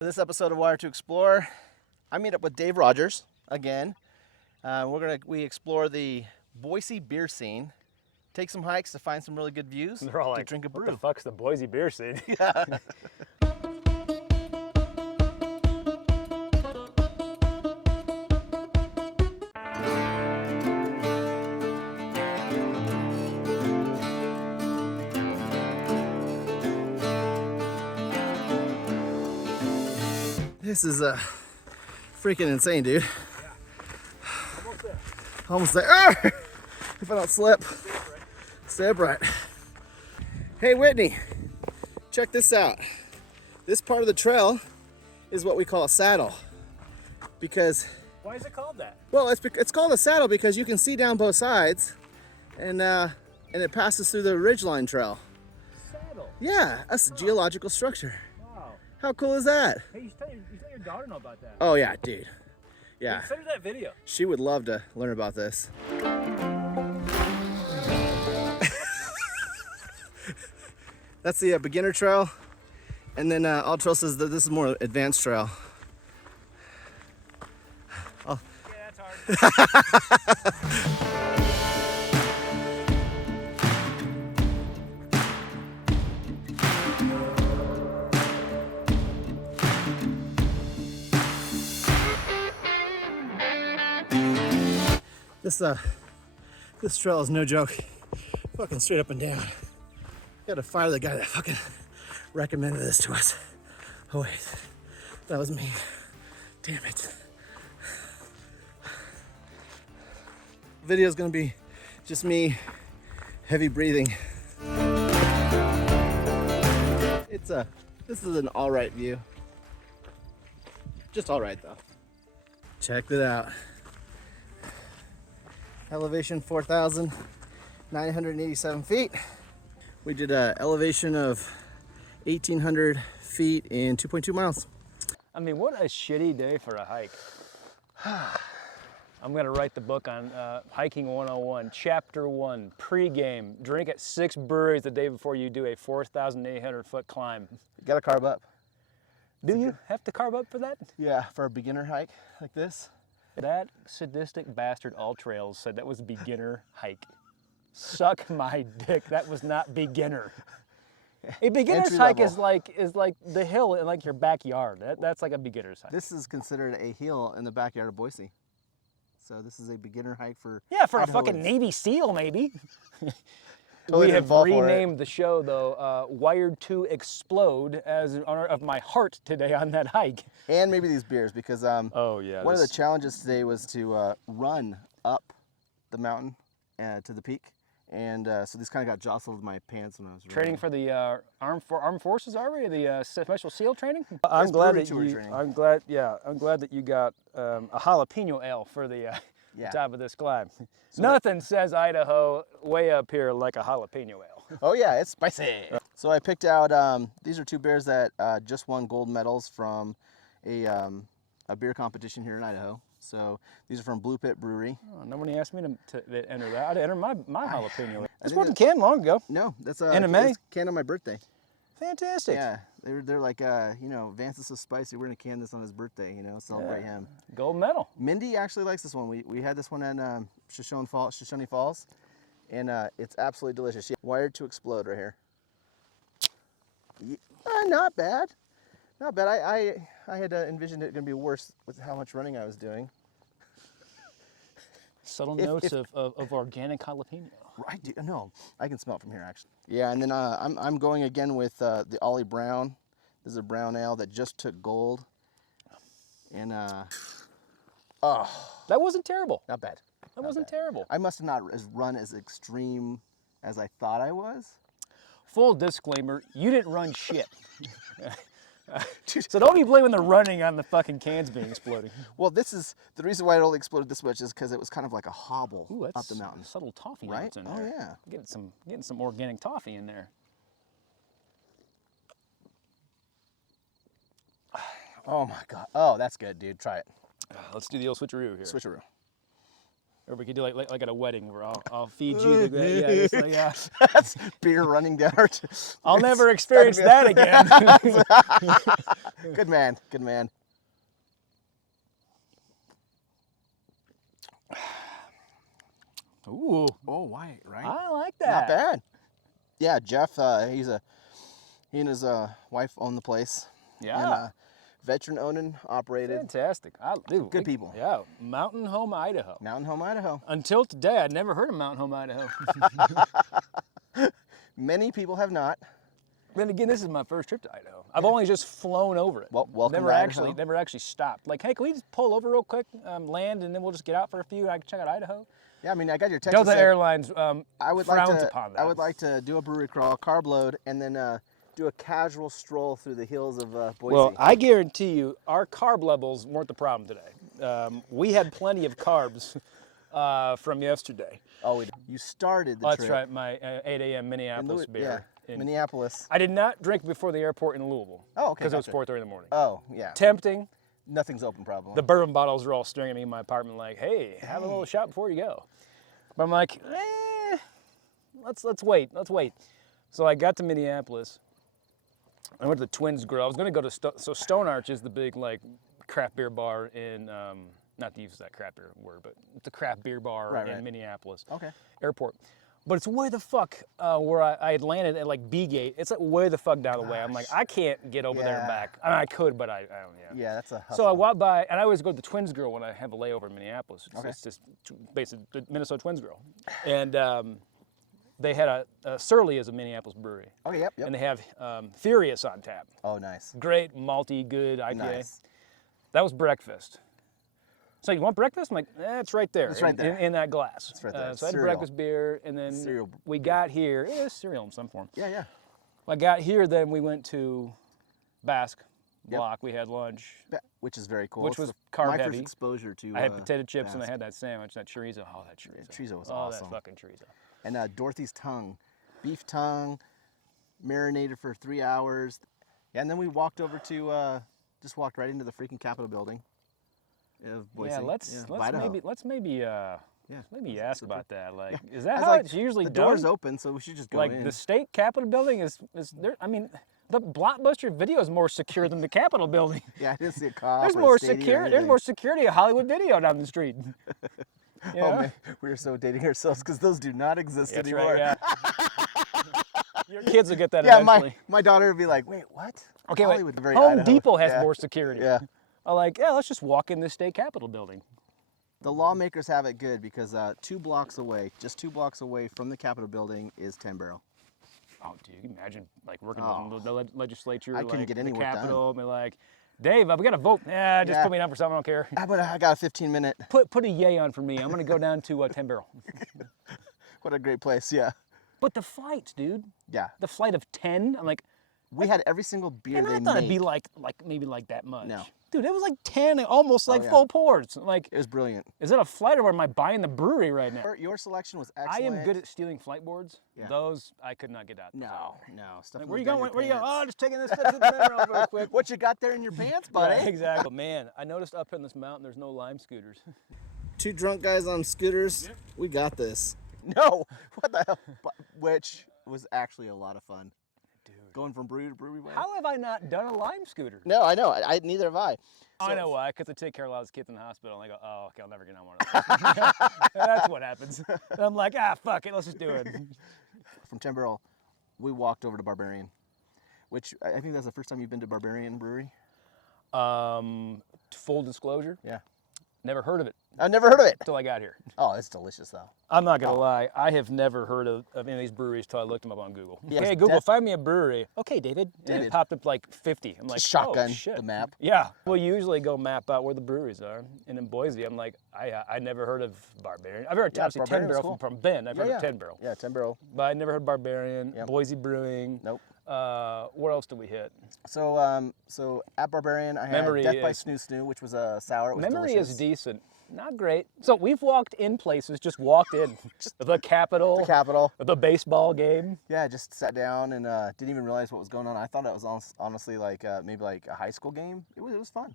For this episode of Wire to Explore, I meet up with Dave Rogers again. We explore the Boise beer scene, take some hikes to find some really good views, They're all to like, drink a brew. What the fuck's the Boise beer scene? Yeah. This is freaking insane, dude. Yeah. Almost there. Ah! If I don't slip. Stay upright. Hey, Whitney, check this out. This part of the trail is what we call a saddle. Because, Why is it called that? well, it's called a saddle because you can see down both sides, and it passes through the ridgeline trail. Saddle. Yeah, that's a geological structure. Wow. How cool is that? Hey, you tell your daughter know about that. Oh yeah, dude. Yeah. Send her that video. She would love to learn about this. That's the beginner trail, and then All-Trail says that this is more advanced trail. Yeah, that's hard. This trail is no joke. Fucking straight up and down. Gotta fire the guy that fucking recommended this to us. Oh wait, that was me. Damn it. Video's gonna be just me heavy breathing. This is an all right view. Just all right though. Check it out. Elevation 4,987 feet. We did an elevation of 1,800 feet in 2.2 miles. I mean, what a shitty day for a hike. I'm gonna write the book on Hiking 101, Chapter 1, Pre-game. Drink at 6 breweries the day before you do a 4,800 foot climb. You gotta carb up. Do you have to carb up for that? Yeah, for a beginner hike like this. That sadistic bastard All-Trails said that was a beginner hike. Suck my dick, that was not beginner. A beginner's Entry hike level. is like the hill in like your backyard. That's like a beginner's hike. This is considered a hill in the backyard of Boise. So this is a beginner hike for Yeah, for a Idahoans. fucking Navy SEAL maybe. Totally We didn't have fall for it. renamed the show though, Wired to Explode as in honor of my heart today on that hike. And maybe these beers because Oh yeah. one of the challenges today was to run up the mountain to the peak. And so this kind of got jostled with my pants when I was Training running. for the armed forces, are we? The special SEAL training? That's brewery tour training. I'm glad that you got a jalapeno ale for the Yeah. top of this climb. Nothing says Idaho way up here like a jalapeno ale. Oh yeah, it's spicy. So I picked out, these are two beers that just won gold medals from a beer competition here in Idaho. So these are from Blue Pit Brewery. Oh, nobody asked me to enter that. I'd enter my jalapeno ale. This think wasn't canned long ago. No, that's And in May? it's canned on my birthday. Fantastic. Yeah, they're like, you know, Vance is so spicy. We're gonna can this on his birthday, you know, celebrate him. Gold medal. Mindy actually likes this one. We had this one in Shoshone Falls, and it's absolutely delicious. Yeah. Wired to Explode right here. Yeah, not bad, not bad. I had envisioned it gonna be worse with how much running I was doing. Subtle notes of organic jalapeno. Right, dude. No, I can smell it from here actually. Yeah, and then I'm going again with the Ollie Brown. This is a brown ale that just took gold. And oh, That wasn't terrible. not bad. That wasn't terrible. I must have not run as extreme as I thought I was. Full disclaimer, you didn't run shit. So don't be blaming the running on the fucking cans being exploding. Well, this is the reason why it only exploded this much is because it was kind of like a hobble Ooh, up that's the mountain. subtle toffee Right? notes in Oh, there. yeah. Getting some organic toffee in there. Oh my God. Oh, that's good, dude. Try it. Let's do the old switcheroo here. Switcheroo. Or we could do like at a wedding where I'll feed you the yeah, just like, yeah. That's beer running down our I'll never experience that again. Good man, good man. Ooh, Oh, why, right? I like Not that. bad. Yeah, Jeff, he and his wife own the place. Yeah. And, veteran owned and operated. Fantastic. Good people. Yeah, Mountain Home, Idaho. Mountain Home, Idaho. Until today, I'd never heard of Mountain Home, Idaho. Many people have not. Then again, this is my first trip to Idaho. I've only just flown over it. Well, welcome never to actually, Idaho. never actually stopped. Like, hey, can we just pull over real quick, land, and then we'll just get out for a few, and I can check out Idaho? Yeah, I mean, I got your text. Delta that said, Airlines I would like frowns to. upon that. I would like to do a brewery crawl, carb load, and then do a casual stroll through the hills of Boise. Well, I guarantee you, our carb levels weren't the problem today. We had plenty of carbs from yesterday. Oh, you started the Oh, trip. that's right, my 8 a.m. Minneapolis Yeah, beer. Minneapolis. I did not drink before the airport in Louisville. Oh, okay, Because gotcha. it was 4:30 in the morning. Oh, yeah. Tempting. Nothing's open, probably. The bourbon bottles were all staring at me in my apartment like, hey, have a little shot before you go. But I'm like, let's wait. So I got to Minneapolis. I went to the Twins Grill. I was going to go to so Stone Arch is the big like craft beer bar in not to use that craft beer word, but it's a craft beer bar in Minneapolis. Okay. Airport. But it's way the fuck where I had landed at like B gate. It's like way the fuck down the way. I'm like, I can't get over there and back. I mean, I could, but I don't. Yeah. Yeah, that's a hustle. So I walked by, and I always go to the Twins Grill when I have a layover in Minneapolis. It's just basically the Minnesota Twins Grill. And they had a Surly is a Minneapolis brewery. Oh, yep. And they have Furious on tap. Oh, nice. Great, malty, good IPA. Nice. That was breakfast. So you want breakfast? I'm like, it's right there. It's right there. In that glass. It's right there. So I had a Cereal. breakfast beer, and then Cereal. we got here. Yeah, it's cereal in some form. Yeah, yeah. I got here, then we went to Basque block. We had lunch. Which is very cool. Which was It's carb my heavy. first exposure to. I had potato chips and I Basque. had that sandwich, that chorizo. Oh, that chorizo. Chorizo was oh, awesome. that fucking chorizo. And Dorothy's tongue, beef tongue, marinated for 3 hours. Yeah, and then we walked over to, just walked right into the freaking Capitol building of Boise. Yeah, let's maybe ask about that. Like, is that I was how like, it's usually the done? door's open, so we should just go Like in. the state Capitol building is there? I mean, the Blockbuster Video is more secure than the Capitol building. Yeah, I didn't see a cop. There's or a more stadium or security. There's anything. more security at Hollywood Video down the street. You Oh know? man, we are so dating ourselves because those do not exist That's anymore. right. Yeah. Your kids will get that Yeah, eventually. my daughter would be like, wait, what? Okay, Hollywood, wait. very Home Idaho. Depot has Yeah. more security. Yeah. I'm like, yeah, let's just walk in the state Capitol building. The lawmakers have it good because 2 blocks away, just 2 blocks away from the Capitol building is 10 Barrel. Oh, dude, you can imagine like working Oh. with the legislature, I couldn't like get any the work done. Capitol, and be like, Dave, we got to vote. Yeah, just Yeah. put me down for something. I don't care. I got a 15-minute. Put a yay on for me. I'm gonna go down to 10 Barrel. What a great place, yeah. But the flights, dude. Yeah. The flight of 10. I'm like, We had every single beer and they I thought it'd made. be like maybe like that much. No. Dude, it was like 10, almost like yeah. full pours. Like, It was brilliant. is it a flight or am I buying the brewery right now? Your selection was I excellent. am good at stealing flight boards. Yeah. Those I could not get out. No. Stuff Like, in where the you down going? your Where you going? Oh, pants. just taking this trip to the barrel real quick. What you got there in your pants, buddy? Yeah, exactly. But man, I noticed up in this mountain there's no lime scooters. 2 drunk guys on scooters. Yep. We got this. No. What the hell? Which was actually a lot of fun. Dude. Going from brewery to brewery. How have I not done a lime scooter? No, I know. I neither have I. I know why, because I take care of a lot of kids in the hospital, and I go, oh, okay, I'll never get on one of those. That's what happens. And I'm like, fuck it, let's just do it. From 10 Barrel, we walked over to Barbarian, which I think that's the first time you've been to Barbarian Brewery. Full disclosure, Yeah. never heard of it I've never heard of it. until I got here. Oh, it's delicious though. I'm not gonna lie, I have never heard of any of these breweries till I looked them up on Google. Yes, Hey Google, find me a brewery. Okay, David. And it David. popped up like 50. I'm like, Shotgun oh, shit. the map. Yeah, we'll usually go map out where the breweries are. And in Boise, I'm like, I never heard of Barbarian. I've heard obviously 10 Barbarian's Barrel cool. from Ben. I've heard Yeah. of 10 Barrel. Yeah, 10 Barrel. But I never heard Barbarian, Yep. Boise Brewing. Nope. What else did we hit? So at Barbarian, I had Memory Death by is- Snoo Snoo, which was a sour. It was Memory delicious. is decent. Not great. So we've walked in places, just walked in. The Capitol, The Capitol. the baseball game. Yeah, just sat down and didn't even realize what was going on. I thought it was honestly like maybe like a high school game. It was fun.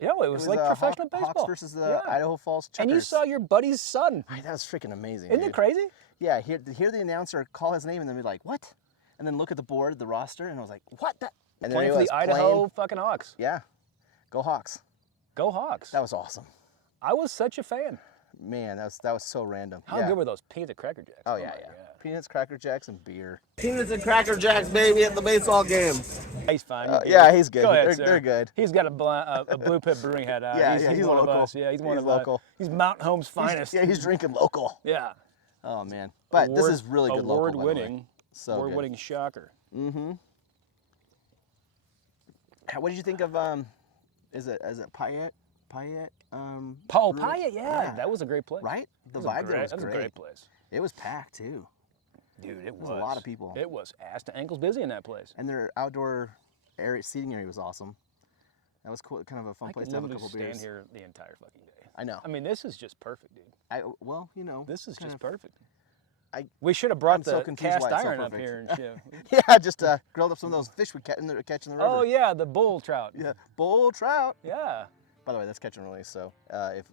Yeah, it was like professional baseball. Hawks versus the Idaho Falls Checkers. And you saw your buddy's son. That was freaking amazing. Isn't it crazy? Yeah, hear the announcer call his name and then be like, what? And then look at the board, the roster, and I was like, what? And Playing for the Idaho fucking Hawks. Yeah. Go Hawks. Go Hawks. That was awesome. I was such a fan. Man, that was so random. How good were those peanuts and Cracker Jacks? Oh, yeah. Peanuts, Cracker Jacks, and beer. Peanuts and Cracker Jacks, baby, at the baseball game. He's fine. Yeah, he's good. Go ahead, They're good. He's got a Blue Pit Brewing hat on. Yeah, he's one local. of us. Yeah, he's one of local. us. He's Mountain Home's finest. He's drinking local. Yeah. Oh, man. But this is really good local, Award-winning. So award-winning shocker. Mm-hmm. What did you think of, is it Payette? Payette, Brewery? yeah. That was a great place. Right? The vibe there was That was great. a great place. It was packed, too. Dude, it was. a lot of people. It was ass to ankles busy in that place. And their outdoor seating area was awesome. That was cool, kind of a fun place to have a couple beers. I could stand here the entire fucking day. I know. I mean, this is just perfect, dude. Well, you know. This is just perfect. I We should have brought I'm so the confused cast why it's so iron up perfect. here and shit. Yeah, just grilled up some of those fish we catch in the river. Oh yeah, the bull trout. Yeah, bull trout. Yeah. By the way, that's catch and release. So if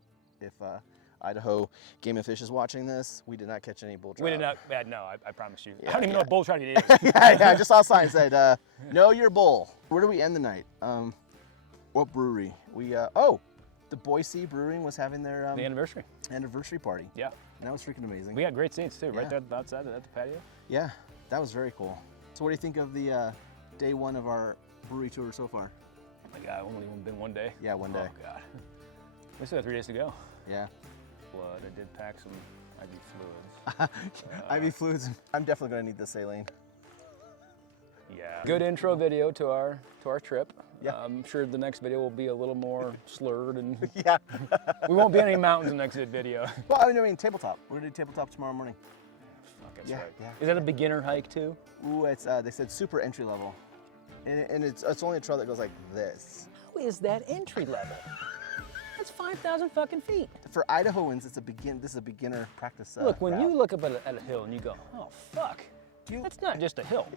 Idaho Game and Fish is watching this, we did not catch any bull trout. We did not. No, I promise you. Yeah, I don't even know what bull trout it is. yeah, I just saw a sign that said, "Know your bull." Where do we end the night? What brewery? We the Boise Brewing was having their The anniversary party. Yeah. And that was freaking amazing. We had great seats too, right Yeah. there outside at the patio. Yeah, that was very cool. So what do you think of the day one of our brewery tour so far? Oh my God, only been one day. Yeah, one day. Oh God. We still have 3 days to go. Yeah. Blood. I did pack some IV fluids. IV fluids. I'm definitely gonna need the saline. Yeah. Good intro video to our trip. Yeah. I'm sure the next video will be a little more slurred and Yeah. we won't be any mountains in the next video. Well, I mean tabletop. We're gonna do tabletop tomorrow morning. Fuck, that's Yeah, right. yeah, Is that a beginner hike too? Ooh, it's they said super entry level, and it's only a trail that goes like this. How is that entry level? That's 5,000 fucking feet. For Idahoans, this is a beginner practice. Look, when route. you look up at a hill and you go, oh fuck, that's not just a hill.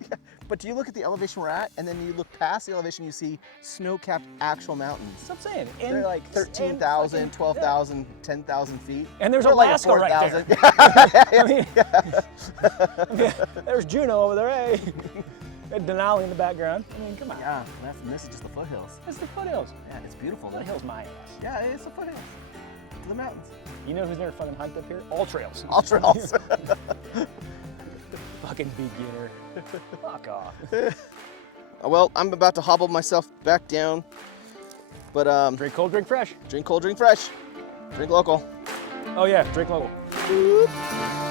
But do you look at the elevation we're at, and then you look past the elevation, you see snow-capped actual mountains. That's what I'm saying. They're like 13,000, 12,000, 10,000 feet. And there's We're like Alaska right there. 4,000. I mean, there's Juneau over there, hey. And Denali in the background. I mean, come on. Yeah, and this is just the foothills. That's the foothills. Yeah, it's beautiful. Though. Foothills my ass. Yeah, it's the foothills. To the mountains. You know who's never fucking hiked up here? All trails. All trails. Fucking beginner. Fuck off. Well, I'm about to hobble myself back down. But Drink cold, drink fresh. drink cold, drink fresh. Drink local. Oh yeah, drink local. Boop.